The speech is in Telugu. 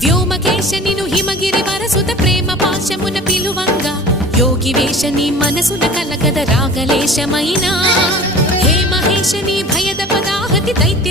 వ్యోమకేశనిను హిమగిరి వరసుత ప్రేమ పాశమున పిలువంగా యోగి వేషని మనసున కలగద రాగలేశమైనా హే మహేశని భయద పదాహతి దైత్య